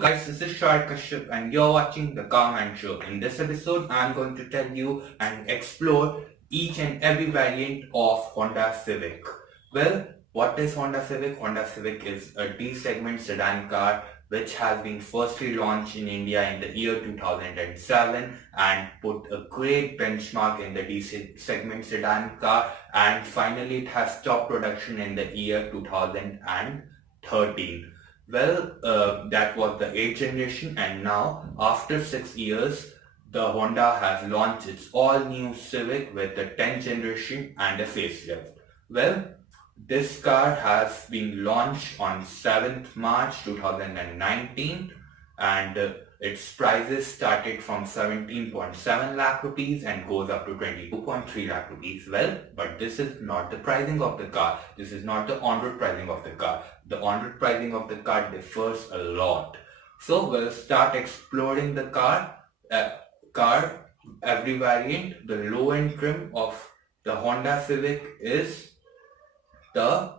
Guys, this is Shah Kashyap and you're watching the Car Man Show. In this episode, I'm going to tell you and explore each and every variant of Honda Civic. Well, what is Honda Civic? Honda Civic is a D-segment sedan car which has been firstly launched in India in the year 2007 and put a great benchmark in the D-segment sedan car, and finally it has stopped production in the year 2013. Well, that was the 8th generation, and now after 6 years, the Honda has launched its all-new Civic with the 10th generation and a facelift. Well, this car has been launched on 7th March 2019, and its prices started from 17.7 lakh rupees and goes up to 22.3 lakh rupees. Well, but this is not the pricing of the car. This is not the on-road pricing of the car. The on-road pricing of the car differs a lot. So we'll start exploring the car. Every variant. The low-end trim of the Honda Civic is the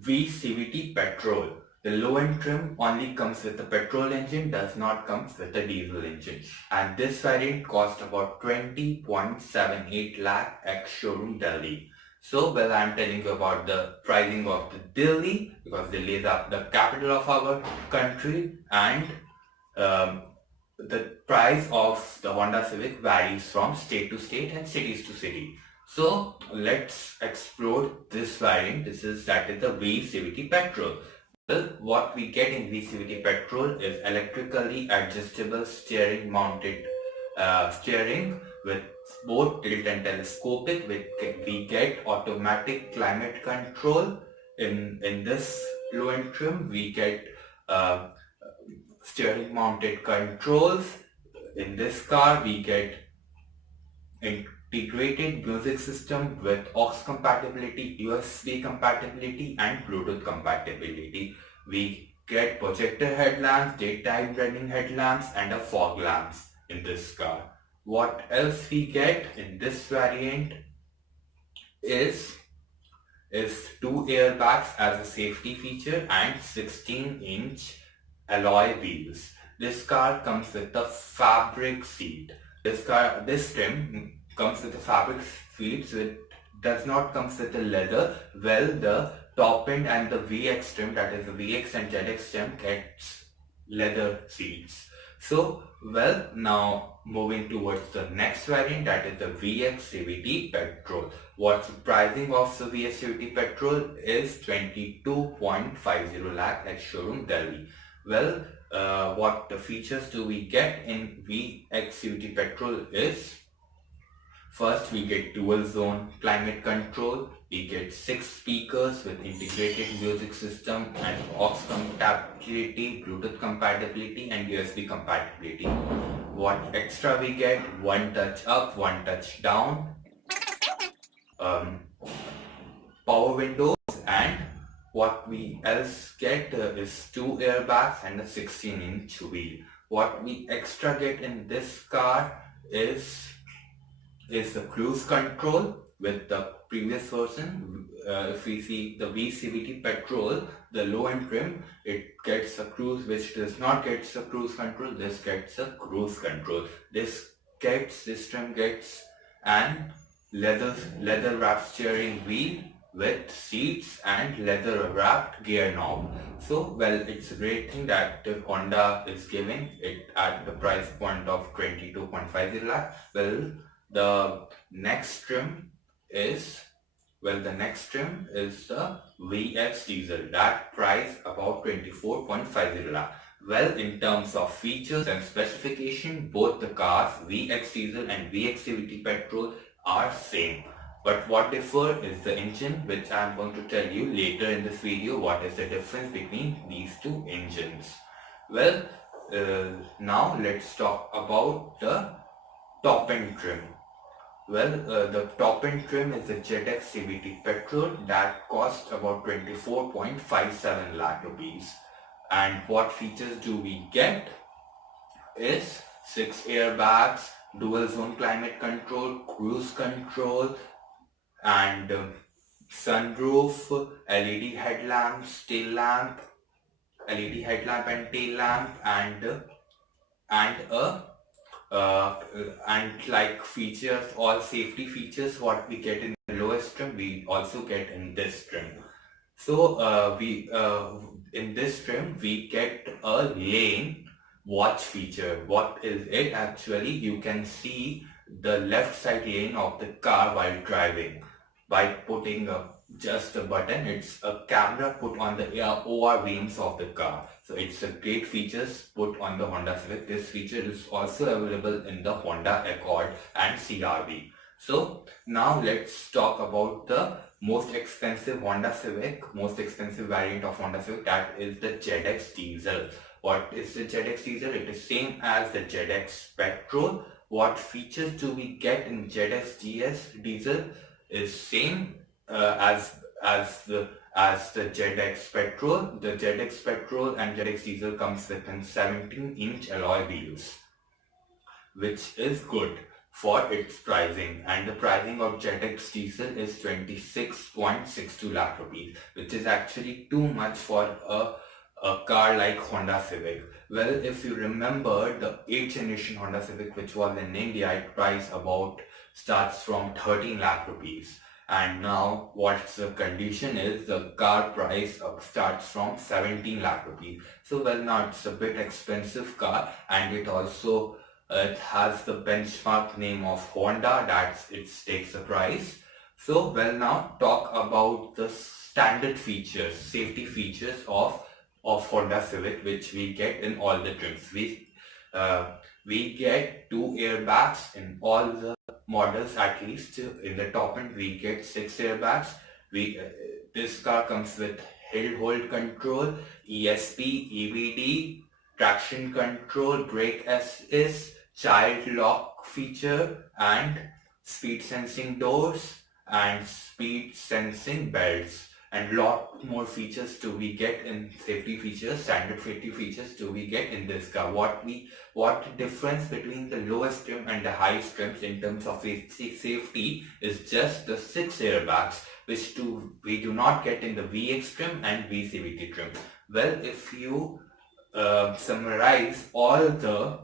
VCVT petrol. The low-end trim only comes with the petrol engine, does not come with the diesel engine. And this variant cost about 20.78 lakh ex showroom Delhi. So, well, I'm telling you about the pricing of the Delhi, because Delhi is the capital of our country, and the price of the Honda Civic varies from state to state and cities to city. So let's explore this variant. That is the VCVT petrol. Well, what we get in VCVT petrol is electrically adjustable steering mounted steering with both tilt and telescopic. We get automatic climate control. In this low-end trim, we get steering mounted controls. In this car, we get integrated music system with aux compatibility, USB compatibility, and Bluetooth compatibility. We get projector headlamps, daytime running headlamps, and a fog lamps in this car. What else we get in this variant is 2 airbags as a safety feature and 16-inch alloy wheels. This car comes with a fabric seat. This trim comes with a fabric seats. It does not come with a leather. Well, the top end and the VX trim, that is the VX and ZX trim, gets leather seats. So, well, now moving towards the next variant, that is the VX CVT petrol. What's the pricing of the VX CVT petrol is 22.50 lakh at showroom Delhi. Well, what the features do we get in VX CVT petrol is, first we get dual zone climate control, we get 6 speakers with integrated music system and aux compatibility, Bluetooth compatibility, and USB compatibility. What extra we get? 1 touch up, 1 touch down, power windows, and what we else get is 2 airbags and a 16-inch wheel. What we extra get in this car is the cruise control. With the previous version, if we see the VCVT petrol, the low-end trim, it gets a cruise, which does not get a cruise control. This gets a cruise control. This trim gets an leather wrapped steering wheel with seats and leather wrapped gear knob. So, well, it's a great thing that Honda is giving it at the price point of 22.50 lakh. Well, the next trim is the VX diesel. That price about 24.50 lakh. Well, in terms of features and specification, both the cars, VX diesel and VX CVT petrol, are same. But what differ is the engine, which I am going to tell you later in this video what is the difference between these two engines. Well, now let's talk about the top end trim. Well, the top end trim is the ZX CVT petrol that costs about 24.57 lakh rupees. And what features do we get is 6 airbags, dual zone climate control, cruise control, and sunroof, LED headlamps, tail lamp, LED headlamp and tail lamp, and a and like features, all safety features what we get in the lowest trim we also get in this trim. So we in this trim we get a lane watch feature. What is it actually? You can see the left side lane of the car while driving by putting just a button. It's a camera put on the OR vanes of the car. So it's a great features put on the Honda Civic. This feature is also available in the Honda Accord and CRV. So now let's talk about the most expensive Honda Civic, most expensive variant of Honda Civic, that is the ZX Diesel. What is the ZX Diesel? It is same as the ZX Petrol. What features do we get in ZX Diesel is same as the ZX Petrol. The ZX Petrol and ZX Diesel comes with 17-inch alloy wheels, which is good for its pricing, and the pricing of ZX Diesel is 26.62 lakh rupees, which is actually too much for a car like Honda Civic. Well, if you remember the 8th generation Honda Civic which was in India, it price about starts from 13 lakh rupees, and now what's the condition is the car price starts from 17 lakh rupees. So well, now it's a bit expensive car, and it also it has the benchmark name of Honda, that it takes the price. So well, now talk about the standard features, safety features of Honda Civic which we get in all the trims. We get 2 airbags in all the models, at least in the top end we get 6 airbags. This car comes with hill hold control, ESP, EBD, traction control, brake assist, child lock feature, and speed sensing doors and speed sensing belts, and lot more features do we get in safety features, standard safety features do we get in this car. What difference between the lowest trim and the highest trims in terms of safety is just the 6 airbags, which we do not get in the VX trim and VCVT trim. Well, if you summarize all the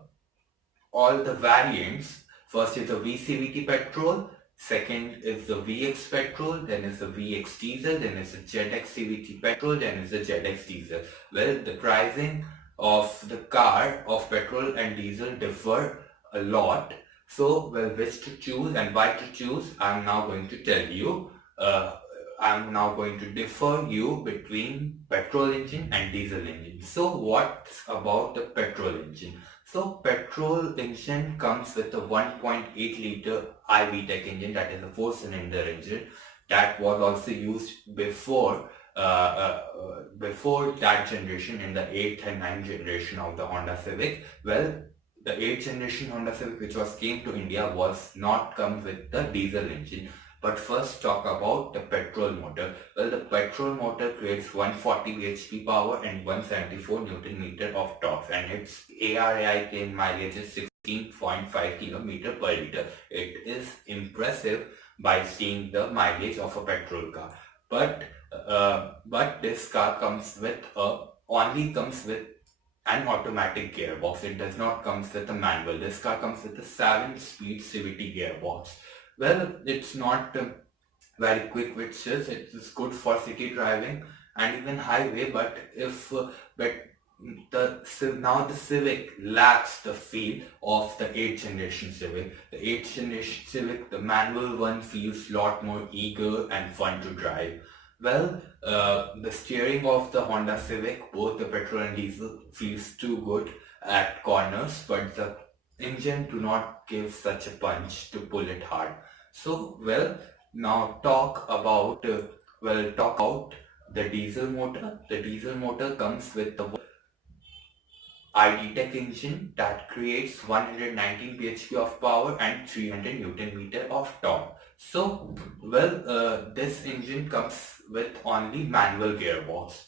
variants, first is the VCVT petrol, second is the VX petrol, then is the VX diesel, then is the ZX CVT petrol, then is the ZX diesel. Well, the pricing of the car of petrol and diesel differ a lot. So, well, which to choose and why to choose, I'm now going to tell you. I'm now going to differ you between petrol engine and diesel engine. So, what about the petrol engine? So petrol engine comes with a 1.8 liter iVTEC engine, that is a 4-cylinder engine that was also used before that generation in the 8th and 9th generation of the Honda Civic. Well, the 8th generation Honda Civic which was came to India was not come with the diesel engine. But first talk about the petrol motor. Well, the petrol motor creates 140 bhp power and 174 Newton meter of torque, and its ARAI claim mileage is 16.5 km per liter. It is impressive by seeing the mileage of a petrol car. But this car comes with only comes with an automatic gearbox. It does not comes with a manual. This car comes with a 7-speed CVT gearbox. Well, it's not very quick, which is it is good for city driving and even highway. But now the Civic lacks the feel of the 8th generation Civic. The 8th generation Civic, the manual one, feels lot more eager and fun to drive. Well, the steering of the Honda Civic, both the petrol and diesel, feels too good at corners, but the engine do not give such a punch to pull it hard. So well, now talk about the diesel motor. The diesel motor comes with the iDTEC engine that creates 119 bhp of power and 300 Newton meter of torque. So well, this engine comes with only manual gearbox,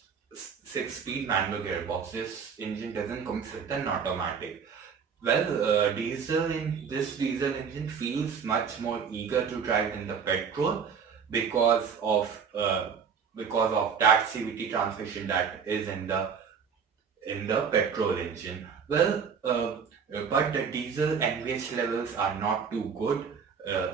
6-speed manual gearbox. This engine doesn't come with an automatic. Well, this diesel engine feels much more eager to drive than the petrol because of that CVT transmission that is in the in the petrol engine. But the diesel NVH levels are not too good.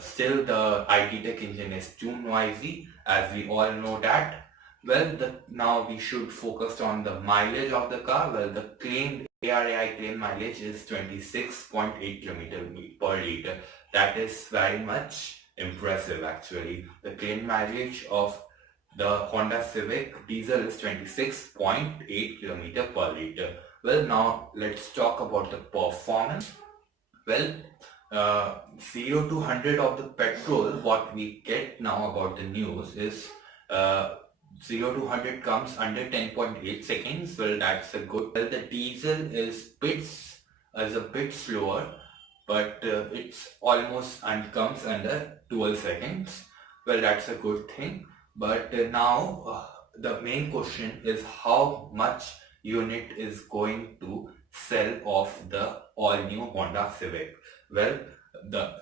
Still, the IT Tech engine is too noisy, as we all know that. Now we should focus on the mileage of the car. The claimed ARAI claim mileage is 26.8 km per liter. That is very much impressive actually. The claimed mileage of the Honda Civic diesel is 26.8 km per liter. Now let's talk about the performance. Well, 0 to 100 of the petrol, what we get now about the news is 0 to 100 comes under 10.8 seconds. That's a good. The diesel is a bit slower, but it's almost and comes under 12 seconds. That's a good thing. But now the main question is how much unit is going to sell of the all-new Honda Civic.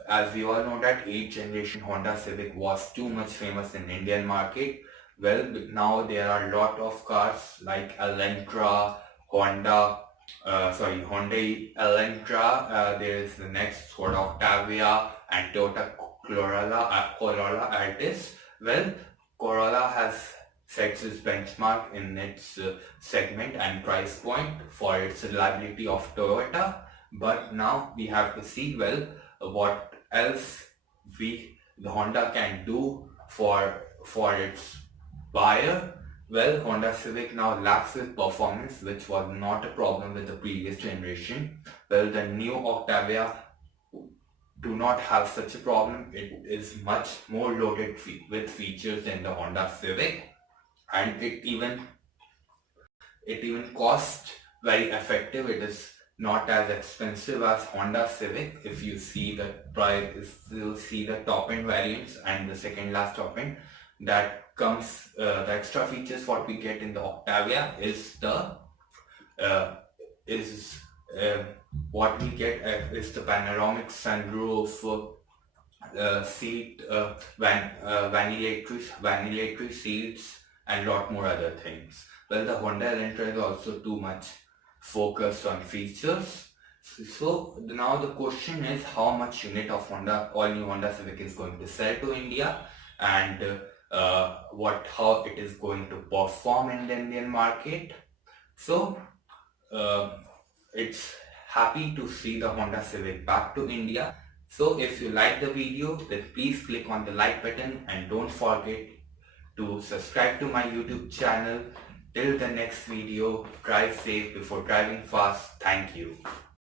As we all know that 8th generation Honda Civic was too much famous in Indian market. Now there are a lot of cars like Elantra, Hyundai Elantra. There is the next Ford Octavia and Toyota Corolla Altis. Corolla has set its benchmark in its segment and price point for its reliability of Toyota. But now we have to see what else the Honda can do for its buyer. Honda Civic now lacks its performance, which was not a problem with the previous generation. The new Octavia do not have such a problem. It is much more loaded with features than the Honda Civic, and it even costs very effective. It is not as expensive as Honda Civic. If you see the price, if you see the top end variants and the second last top end, that comes the extra features what we get in the Octavia is what we get is the panoramic sunroof, seat, vanillatory seats, and lot more other things. The Honda Elantra is also too much focused on features. So now the question is how much unit of all new Honda Civic is going to sell to India, and how it is going to perform in the Indian market. So it's happy to see the Honda Civic back to India. So if you like the video, then please click on the like button and don't forget to subscribe to my YouTube channel. Till the next video, drive safe before driving fast. Thank you.